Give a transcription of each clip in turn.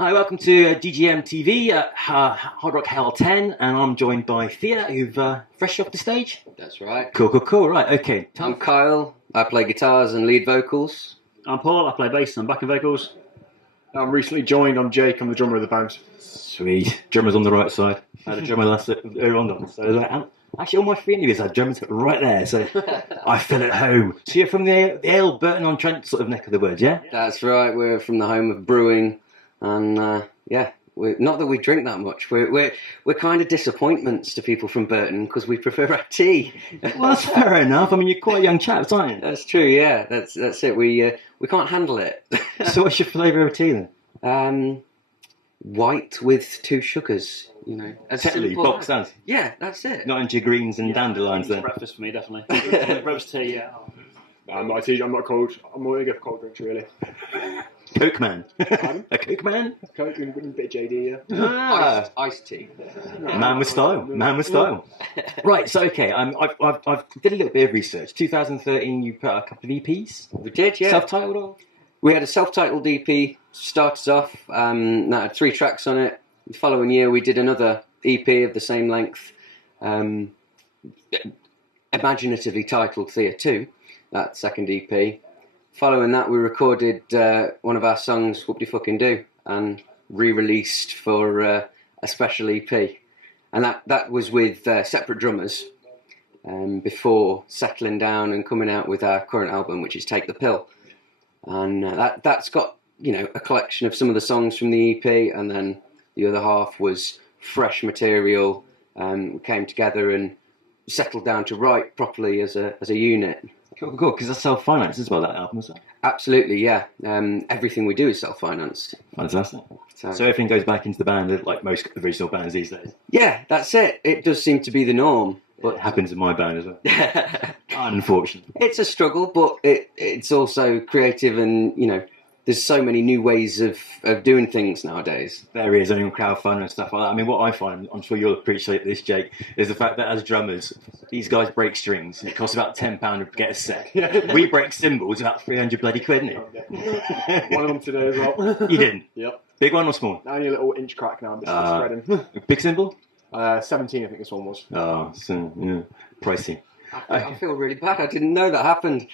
Hi, welcome to DGM TV at Hard Rock Hell 10, and I'm joined by THEIA, who've fresh off the stage. That's right. Cool. Right, okay. I'm Kyle. I play guitars and lead vocals. I'm Paul. I play bass and backing vocals. I'm recently joined. I'm Jake. I'm the drummer of the band. Sweet. Drummers on the right side. I had a drummer earlier on, so actually all my three interviews had drummers right there, so I feel at home. So you're from the Ale, Burton-on-Trent sort of neck of the woods, yeah? That's right. We're from the home of brewing, and not that we drink that much. We're kind of disappointments to people from Burton because we prefer our tea. Well, that's fair enough. I mean, you're quite young chaps, aren't you? That's true. Yeah, that's it. We can't handle it. So what's your flavour of tea then? White with 2 sugars. You know, Technically, box stands. Yeah, that's it. Not into greens and dandelions then. Breakfast for me, definitely. Roast tea, yeah. I'm not a tea. I'm not cold. I'm more go for cold drinks, really. Coke man. A Coke man? Coke and a bit of JD, yeah. Ah. Iced tea. Man with style. Right, so okay, I've did a little bit of research. 2013, you put out a couple of EPs. We did, yeah. Self-titled or? We had a self-titled EP, started off, that had 3 tracks on it. The following year we did another EP of the same length, imaginatively titled THEIA 2, that second EP. Following that we recorded one of our songs, Whoop De Fucking Do, and re-released for a special EP. And that was with separate drummers before settling down and coming out with our current album, which is Take the Pill. And that's got, you know, a collection of some of the songs from the EP, and then the other half was fresh material, came together and settled down to write properly as a unit. Cool, because that's self-financed as well, that album, is it? Absolutely, yeah. Everything we do is self-financed. Fantastic. So everything goes back into the band, like most original bands these days? Yeah, that's it. It does seem to be the norm. But it happens in my band as well. Unfortunately. It's a struggle, but it's also creative, and, you know, there's so many new ways of doing things nowadays. There is, I mean, crowdfunding and stuff like that. I mean, what I find, I'm sure you'll appreciate this, Jake, is the fact that as drummers, these guys break strings. It costs about £10 to get a set. We break cymbals, about 300 bloody quid, isn't it? One of them today as well. You didn't? Yep. Big one or small? Only a little inch crack now. I'm just spreading. Big cymbal? 17, I think this one was. Oh, so, yeah, pricey. I feel really bad. I didn't know that happened.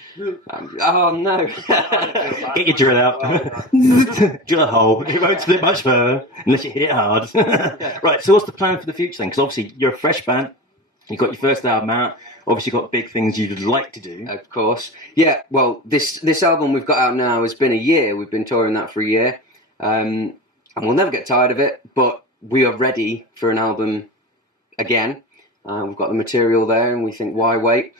Oh no! Get your drill out. Drill a hole. It won't slip much further unless you hit it hard. Right. So what's the plan for the future then? Because obviously you're a fresh band. You've got your first album out. Obviously got big things you'd like to do. Of course. Yeah. Well, this album we've got out now has been a year. We've been touring that for a year, and we'll never get tired of it. But we are ready for an album again. We've got the material there, and we think, why wait?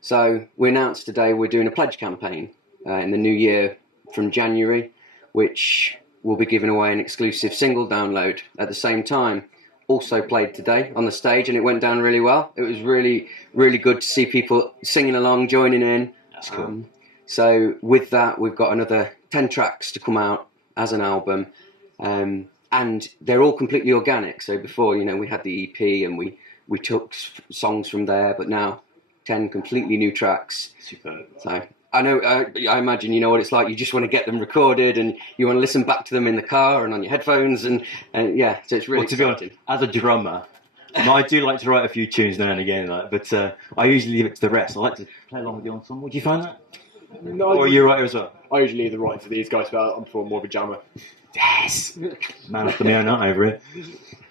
So we announced today we're doing a pledge campaign in the new year from January, which will be giving away an exclusive single download at the same time. Also played today on the stage, and it went down really well. It was really, really good to see people singing along, joining in. That's cool. So with that, we've got another 10 tracks to come out as an album. And they're all completely organic. So before, you know, we had the EP and we took songs from there, but now 10 completely new tracks. Superb. So I know, I imagine you know what it's like. You just want to get them recorded, and you want to listen back to them in the car and on your headphones, and yeah, so it's really exciting. To be honest, as a drummer, I do like to write a few tunes now and again, but I usually leave it to the rest. I like to play along with the ensemble. Do you find that? No, or are you a writer as well? I usually leave the writing for these guys, but I'm more of a jammer. Yes! Man after my own heart over it.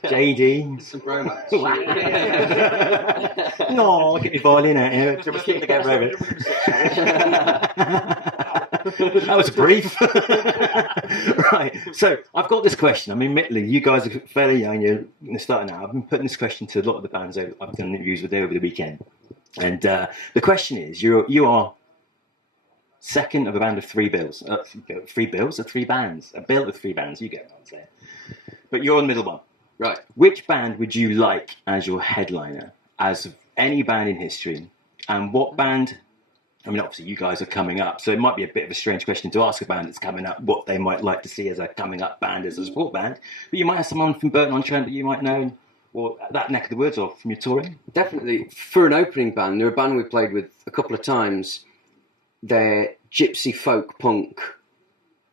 JD. Some bromance. No, get your violin out here. Just keep together over it. That was brief. Right, so I've got this question. I mean, admittedly, you guys are fairly young, you're starting out. I've been putting this question to a lot of the bands I've done interviews with over the weekend. And the question is, you are second of a band of 3 bills. 3 bills or 3 bands? A bill of 3 bands, you get what I'm saying. But you're on the middle one. Right. Which band would you like as your headliner, as of any band in history? And what band, I mean, obviously you guys are coming up, so it might be a bit of a strange question to ask a band that's coming up what they might like to see as a coming up band, as a support band. But you might have someone from Burton-on-Trent that you might know, or that neck of the woods, or from your touring. Definitely. For an opening band, they're a band we've played with a couple of times. They're gypsy folk punk,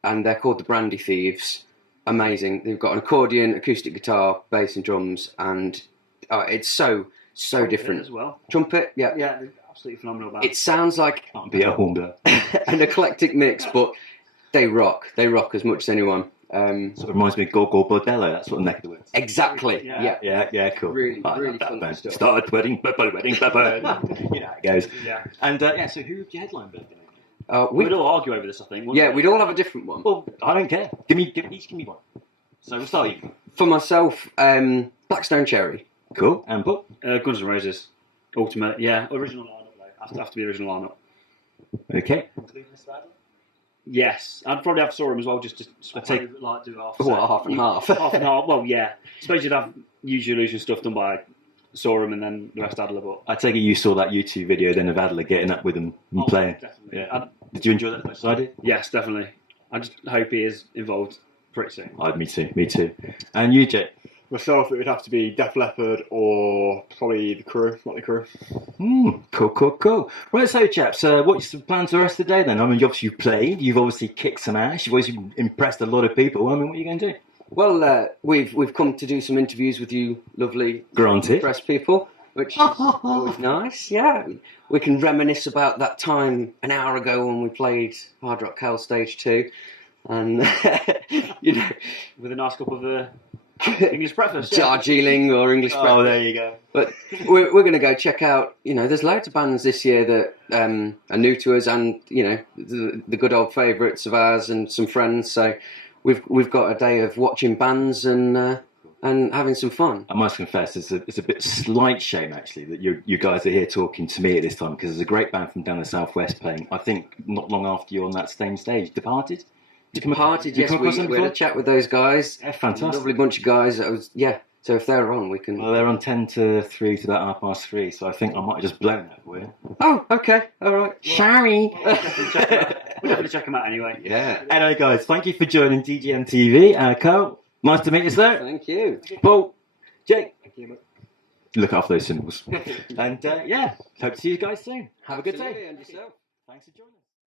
and they're called the Brandy Thieves. amazing. They've got an accordion, acoustic guitar, bass and drums, and it's so different as well. Trumpet, yeah. Yeah, they're absolutely phenomenal band. It sounds like Can't be a horn blower. an eclectic mix, but they rock as much as anyone. Sort of reminds me of Go Go Bordello, that sort of neck of the woods. Exactly, Yeah. yeah. Cool. Really I like that fun band. stuff. Started wedding, you know how it goes. Yeah. And so who would you headline with? We'd all argue over this, I think. Yeah, wouldn't we'd all have a different one. Well, I don't care. Give me one. So we'll start you. For myself, Blackstone Cherry. Cool. And Bob? Guns N' Roses. Ultimate, yeah. Original lineup, though. Have to be the original lineup. Okay. Yes. I'd probably have Saw him as well, just to take- do half. What, half and half? Half and half. Well, yeah. Suppose you'd have Use Your Illusion stuff done by Sorum and then the rest Adler, but I take it you saw that YouTube video then of Adler getting up with them and playing. definitely. Yeah. Did you enjoy that as much as I did? Yes, definitely. I just hope he is involved pretty soon. Me too. And you, Jay? Myself, it would have to be Def Leppard or probably the Crew, Motley Crue. Cool. Right, so chaps, what's the plans for the rest of the day then? I mean, you've played, you've obviously kicked some ass, you've obviously impressed a lot of people. I mean, what are you going to do? Well, we've come to do some interviews with you lovely Granted. press people, which is always nice. Yeah, we can reminisce about that time an hour ago when we played Hard Rock Hell Stage 2, and With a nice cup of English breakfast. Yeah. Darjeeling or English breakfast. Oh, there you go. But we're going to go check out. There's loads of bands this year that are new to us, and the good old favourites of ours and some friends. So we've got a day of watching bands and having some fun. I must confess, it's a bit slight shame actually that you guys are here talking to me at this time, because there's a great band from down the southwest playing. I think not long after you on that same stage, Departed. Departed, yes, we had a chat with those guys. Yeah, fantastic. Lovely bunch of guys. So if they're on, we can. Well, they're on 10 to 3 to about 3:30, so I think I might have just blown that for you. Oh, okay, all right. Sorry. We'll definitely check them out anyway. Yeah. Anyway, guys, thank you for joining DGM TV. Carl, nice to meet you, sir. Thank you. Paul, Jake, Thank you, mate. look after those symbols. And hope to see you guys soon. Have a good day. Absolutely, and yourself. Thanks for joining us.